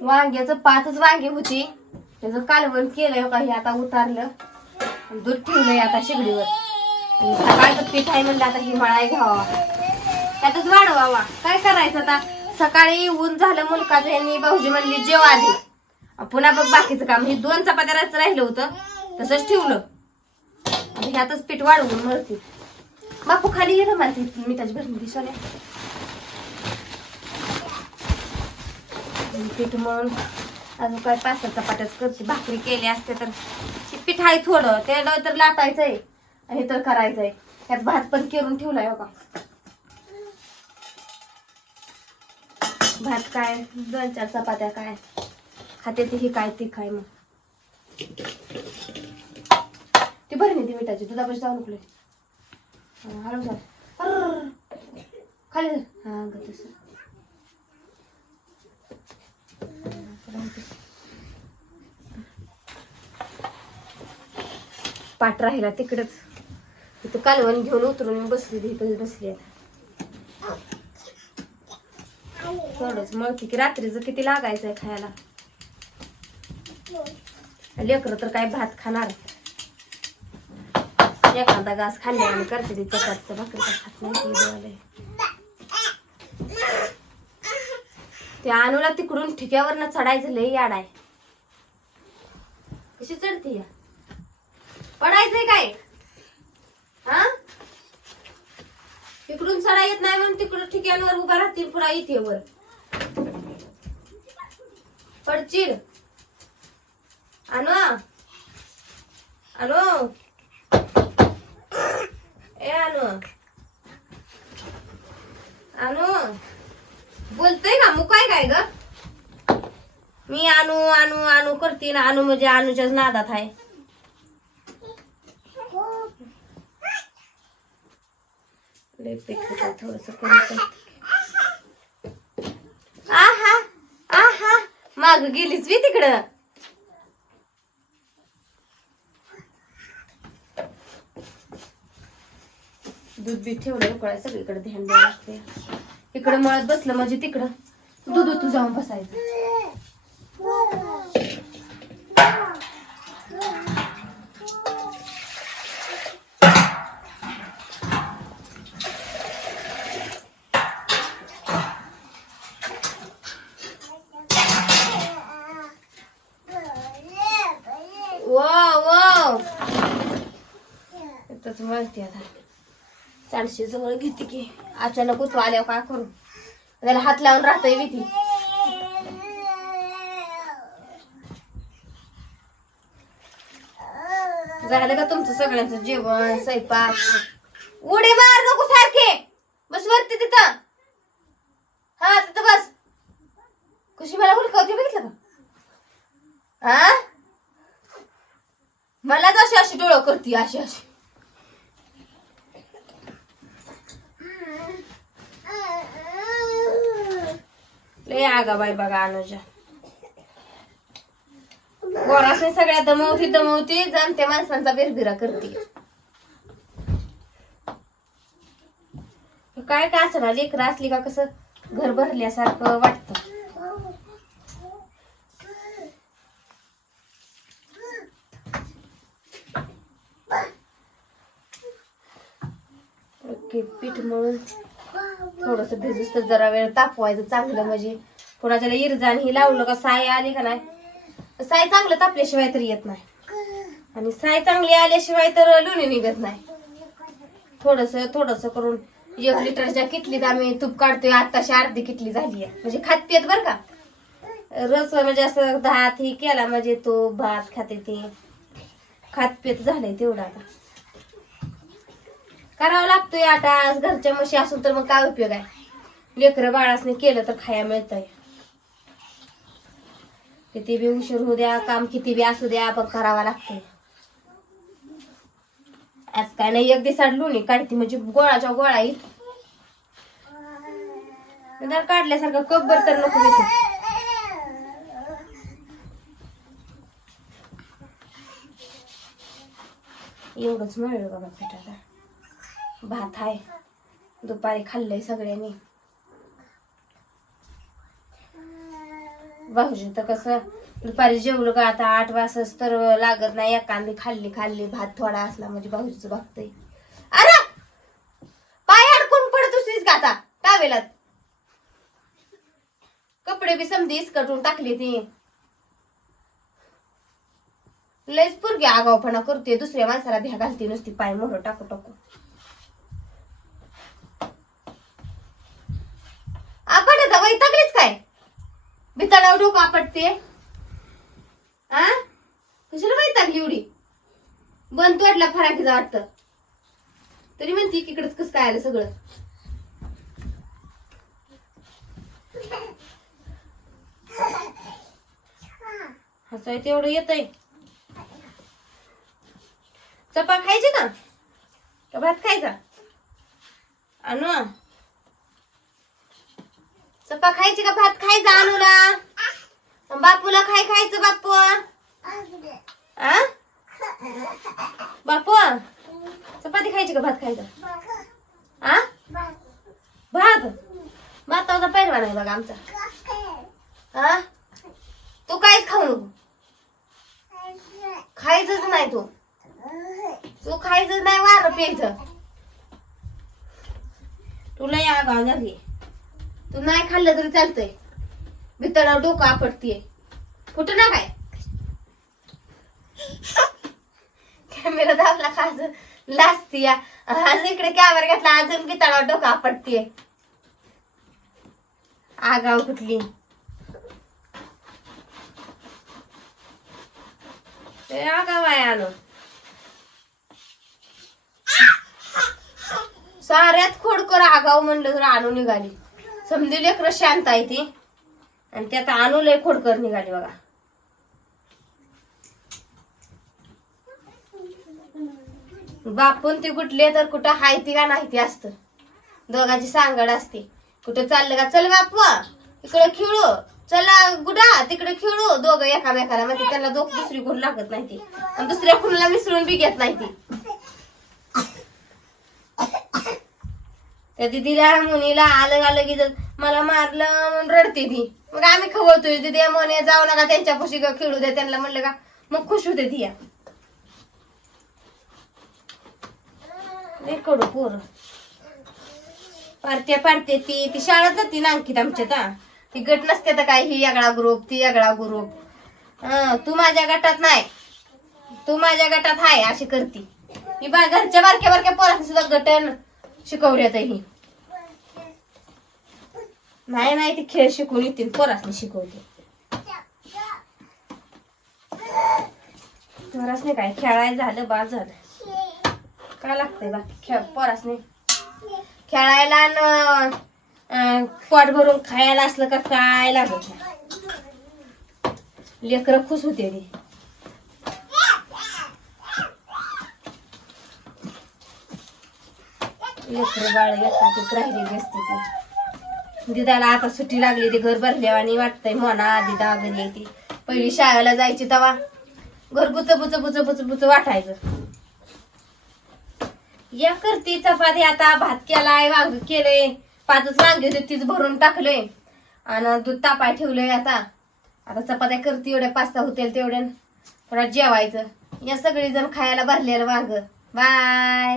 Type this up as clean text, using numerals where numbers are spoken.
वांग्याचं 5च वांगी होती, त्याचं कालवण केलंय का हे आता उतारलं, दूध ठेवलंय आता शिगडीवर. सकाळचं पीठ आहे म्हणलं आता ही मळाई घ्यावा, त्यातच वाढवावा. काय करायचं आता, सकाळी ऊन झालं मुलकाचं, यांनी भाऊजी म्हणली जेव आधी, पुन्हा बघ बाकीचं काम. हे 2 चपात्या राहिलं होतं तसंच ठेवलं, ह्यातच पीठ वाढवून मळते. बापू खाली गेलं मला मिठाची भरणी दिसल्या. पीठ मळून अजून काय 5-6 चपात्याच करते. भाकरी केली असते तर पीठ आहे थोडं, ते तर लाटायचंय आणि तर करायचंय. त्यात भात पण करून ठेवलाय बघा. भात काय 2-4 चपात्या काय खाते ती, काय ती काय. मग ती भरणी ती मिठाची दुधापाशी जाऊ नको. हळू जा खाली हा ग तसं. पाठ राहिला तिकडच, तिथं कालवण घेऊन उतरून बसली, इथं बसली. थोडंच मळती की रात्रीचं किती लागायचंय खायला. लेकरं तर काय भात खाणार, एखादा घास खाल्ले आणि करते ती चपातीचं भाकरी खात नाही. त्या अनुला तिकडून ठिक्यावरनं चढायचं लय याड आहे. कशी चढती या, पडायचंय काय हा, तिकडून चढा येत नाही म्हणून तिकडून ठिक्यांवर उभा राहतील, पुन्हा इथे वर पडचिल. अनु अनु ए अनु अनु बोलतोय का मुकाय काय ग. मी अनु अनु अनु करते ना, अनु म्हणजे अनुच्याच नादात आहे. थोडस आहा आहा माग गेलीच मी तिकडं. दूध बी ठेवलं उकळाय, सगळीकडे ध्यान द्यावं लागते. इकडे मळत बसलं म्हणजे तिकडं दूध तू जाऊन बसायचं. इथंच मळते आता. सांडशी जवळ घेते की अचानक उतू आल्यावर काय करू, त्याला हात लावून राहतय भीती. झालं का तुमचं सगळ्यांचं जेवण स्वयंपाक. उडी मार नको सारखे, बस वरती तिथं. हा तिथं बस. कशी मला हुलकावते बघितलं का हा, मलाच अशी अशी डोळं करते अशी अशी. लय आगा बाई बघा अनुजा. गोरासने सगळ्या दमवती जमते माणसांचा बिरबिरा करते. काय काय असं ना, लेकरं असली का कसं घर भरल्यासारखं वाटतं. पीठ मळून थोडस भिजूस तर जरा वेळ तापवायचं चांगलं, म्हणजे कोणाच्याला इरजान ही लावलं का साय आली का नाही, साय चांगलं तापल्याशिवाय तर येत नाही, आणि साय चांगली आल्याशिवाय तर लोणी निघत नाही. थोडस थोडस करून 1 लिटरच्या किटलीत आम्ही तूप काढतोय. आताशी अर्धी किटली झाली आहे, म्हणजे खात पियत बर का. रस म्हणजे असं भात ही केला म्हणजे तो भात खाते ते खात पियत झालंय तेवढं. आता करावं लागतोय. आता घरच्या म्हशी असून तर मग काय उपयोग आहे. लेकरं बाळासने केलं तर खाया मिळतंय. किती बी उशीर होऊ द्या, काम किती बी असू द्या, पण करावा लागतंय. आज काय नाही, 1 दिवसात लोणी काढते म्हणजे गोळाच्या गोळा येईल. काढल्यासारखं कब्बर तर नको येते. एवढंच मिळलं बघा पिठाला. भात आहे, दुपारी खाल्लंय सगळ्यांनी. भाऊजी तर कसं दुपारी जेवलं का आता 8 वाजताच तर लागत नाही, एखादी खाल्ली भात थोडा असला म्हणजे भाऊजीचं भागतंय. अरे पाय अडकून पडतोस का आता टावेलात? कपडे बी समधी इसकटून टाकली ती. लयच पोरगी आगावपणा करते, दुसऱ्या माणसाला भ्या घालते नुसती पाय मोहर टाकू टाकू. आपट वैतागलीच काय? बिताडाव डोकं आपटते. आ कशाला वैतागली एवढी? बंद तोडला फराकीचा वाटतं तरी म्हणते इकडेच कसं काय आलं सगळं. हसाय तेवढं येतंय. चपा खायची का भात खायचा? अनु चपा खायची का भात खायचा? अनुला बापूला खायचं बापू. आ बापू चपाती खायची का भात खायचा? आ भात भाताचा पैरवा नाही बघा आमचा. हा तू काहीच खाऊ नको, खायचंच नाही. तू खायचं नाही, वारं प्यायचं. तुला या गाव झाली, तू नाही खाल्लं तरी चालतंय. भितडाव डोकं आपटतीये कुठं ना काय. कॅमेरा दाबला खास लाजती या. आज इकडे कॅमेरा घेतला अजून भितडाव डोकं आपटतीये. आगाव कुठली. आगाव आहे आलो. साऱ्यात खोडकर आगाव म्हणलं तर आणू निघाली. समजी लेकरं शांत आहे ती आणि त्यात आणू लय खोडकर निघाली बघा. बापून ती कुठले तर कुठं हाय ती का नाही ती असतं. दोघांची सांगड असते. कुठं चाललं का चल बापू इकडे खेळू, चला गुडा तिकडे खेळू. दोघं एकामेकाला म्हणजे त्यांना दुसरी कोण लागत नाही ती आणि दुसऱ्या कुणाला मिसळून बी घेत नाही ती. त्या दिदीला मुनीला आलं की मला मारलं म्हणून रडते ती. मग आम्ही खवळतोय दिदी म्हणे जाऊ नका त्यांच्यापाशी खेळू दे त्यांना म्हणलं का मग खुश होते ती. कडू पोर पाडते ती शाळेत जाते ना अंकित आमच्या. ती गट नसते तर काय ही वेगळा ग्रुप ती वेगळा ग्रुप. तू माझ्या गटात नाही, तू माझ्या गटात हाय अशी करती. ही घरच्या बारक्या बारक्या पोरांनी सुद्धा गटन शिकवल्यात. ही नाही ती खेळ शिकून येते पोरासनी शिकवते. पोरासनी काय खेळायला झालं बाद झालं काय लागतंय बाकी पोरासनी खेळायला पोट भरून खायला असलं का काय लागत नाही. लेकरं खुश होते ती. लेकरं बाळ एखादी राहिलेली असते ती. दिदाला आता सुट्टी लागली ती घर भरल्या आणि वाटतंय म्हणा दिदा घरी येते. पहिली शाळेला जायची तेव्हा घर बुच बुच बुच बुच बुच वाटायचं. या करते चपाती आता भात केलाय वांग केलंय 5च वांगे होते तीच भरून टाकलंय आणि दूध तापाय ठेवलंय. आता चपात्या करते एवढ्या 5-6 होतील तेवढ्या परत जेवायचं. या सगळी जण खायला भरलेलं वांग. बाय.